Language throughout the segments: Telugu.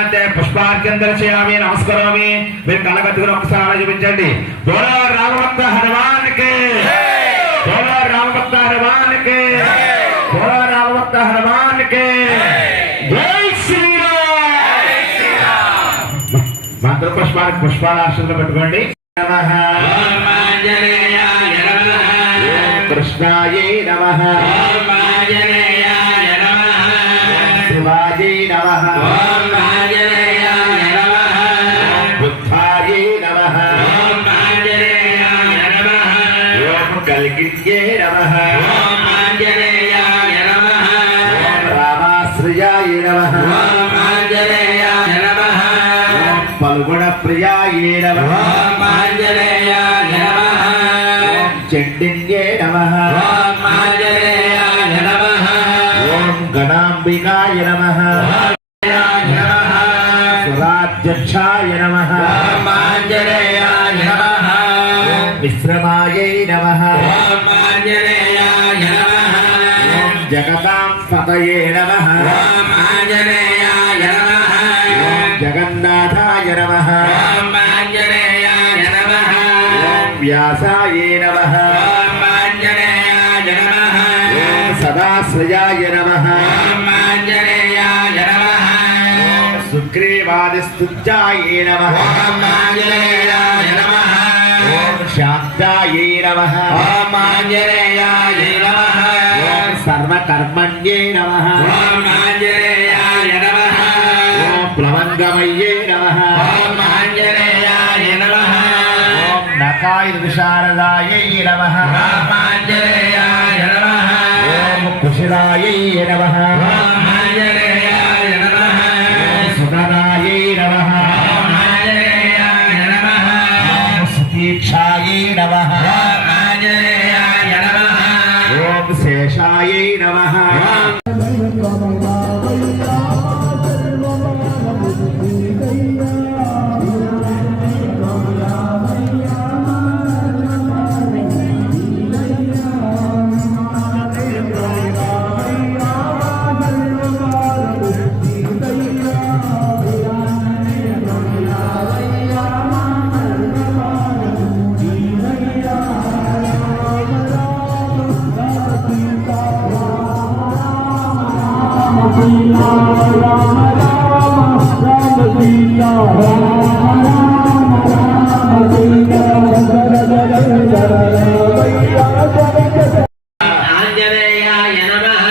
అంటే పుష్పార్ఘ్యం దర్శయామి నమస్కరోమి మీరు కళ్ళగట్టుకుని ఒకసారి ఆలోచించండి బోలో రామభక్త హనుమాన్కి బోలో రామభక్త హనుమాన్కి బోలో రామభక్త హనుమాన్కి జై శ్రీరామ్ మంత్ర పుష్పానికి పుష్పాలాక్షలు పెట్టుకోండి నమః ఓం ఆంజనేయాయ నమః ఓం కృష్ణాయై నమః ఓం ఆంజనేయాయ నమః శివాయై నమః ఓం ఆంజనేయాయ నమః ఓం బుద్ధాయై నమః ఓం ఆంజనేయాయ నమః ఓం కల్కియై నమః ఓం ఆంజనేయాయ నమః ఓం రామాశ్రయాయ నమః ఓం ఆంజనేయాయ నమః ఓం పల్గుణ ప్రియాయ నమః ఓం ఆంజనేయాయ నమః ఓం చండిన్యై నమః ఓం ఆంజనేయాయ నమః ఓం గణాంబికాయ నమః సురాధ్యక్షాయ నమః ఓం ఆంజనేయాయ నమః ఓం విశ్రమాయై నమః ఓం ఆంజనేయాయ నమః ఓం జగతాం పతయే నమః ఓం ఆంజనేయాయ నమః ఓం జగన్నాథాయ నమః ఓం ఆంజనేయాయ నమః ఓం వ్యాసాయే నమః ఓం ఆంజనేయాయ నమః ఓం సదాశ్రయాయ నమః ఓం ఆంజనేయాయ నమః ఓం సుగ్రీవాదిస్తుత్యాయ నమః ఓం ఆంజనేయాయ నమః ఓం శాంతాయే నమః ఓం ఆంజనేయాయ నమః ఓం సర్వకర్మణ్యే నమః ఓం ఆంజనేయాయ నమః ఓం ప్లవంగమయ్యే నమః ఓం ఆంజనేయాయ నమః ఓం నకాయ విశారదాయై నమః ఓం ఆంజనేయాయ నమః ఓం కుశలాయై నమః ఓం ఆంజనేయాయ నమః ఓం సుధరాయై నమః ఓం ఆంజనేయాయ నమః ఓం సుతీక్షాయై నమః ఓం ఆంజనేయాయ నమః ఓం శేషాయై నమః ఆంజనేయాయ నమః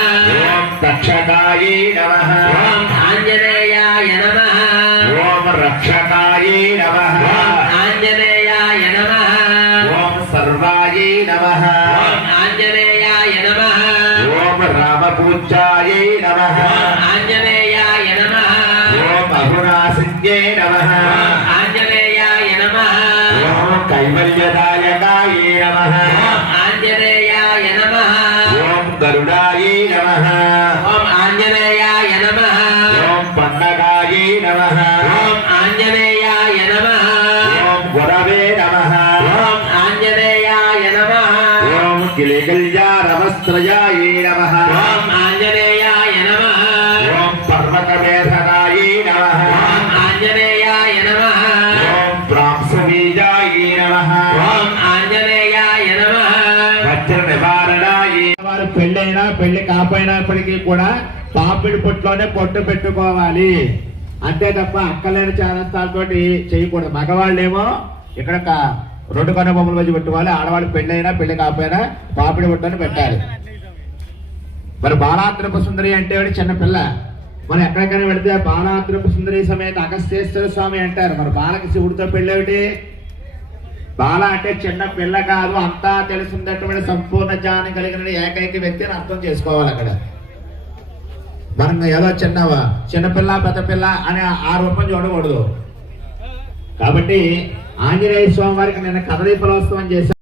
ఓం తక్షకాయే నమః ఓం ఆంజనేయాయ నమః ఓం రక్షకాయే నమః ఓం ఆంజనేయాయ నమః ఓం సర్వాయే నమః ఓం ఆంజనేయాయ నమః ఓం రామపూజ్యాయే నమః ఓం ఆంజనేయాయ నమః ఓం అహునాసిన్యే నమః ఓం ఆంజనేయాయ నమః ఓం కైవల్యదాయకాయే నమః ఓం ఆంజనేయాయ నమః ఓం గరుడాయే నమః ఓం ఆంజనేయాయ నమః ఓం పండగాయే నమః ఓం ఆంజనేయాయ నమః ఓం గురవే నమః ఓం ఆంజనేయాయ నమః ఓం కిలికల్యారవస్త్రయాయే నమః ఓం ఆంజనేయాయ నమః ఓం పర్వతవేధనాయే నమః ఓం ఆంజనేయాయ నమః ఓం ప్రాంసబీజాయే నమః ఓం ఆంజనేయాయ నమః వజ్ర నివారణాయే. వారు పెళ్ళైనా పెళ్లి కాపోయినప్పటికీ కూడా పాపిడి పొట్టులోనే పొట్టు పెట్టుకోవాలి అంతే తప్ప అక్కలేని చారంతాలతోటి చేయకూడదు. మగవాళ్ళేమో ఇక్కడ రెండు కనుబొమ్మల మధ్య పెట్టుకోవాలి, ఆడవాళ్ళు పెళ్ళైనా పెళ్లి కాకపోయినా పాపిడి పొట్టుని పెట్టాలి. మరి బాలాత్రప సుందరి అంటే చిన్న పిల్ల. మనం ఎక్కడికైనా పెడితే బాలాత్రప సుందరి సమేత అగస్త్యేశ్వర స్వామి అంటారు. మరి బాలకి శివుడితో పెళ్ళేమిటి? బాల అంటే చిన్న పిల్ల కాదు, అంతా తెలుసున్నటువంటి సంపూర్ణ జ్ఞానం కలిగిన ఏకైక వ్యక్తిని అర్థం చేసుకోవాలి. అక్కడ మనం ఏదో చిన్నపిల్ల పెద్ద పిల్ల అనే ఆ రూపం చూడకూడదు. కాబట్టి ఆంజనేయ స్వామి వారికి నిన్న కదలీఫలోత్సవం చేశారు.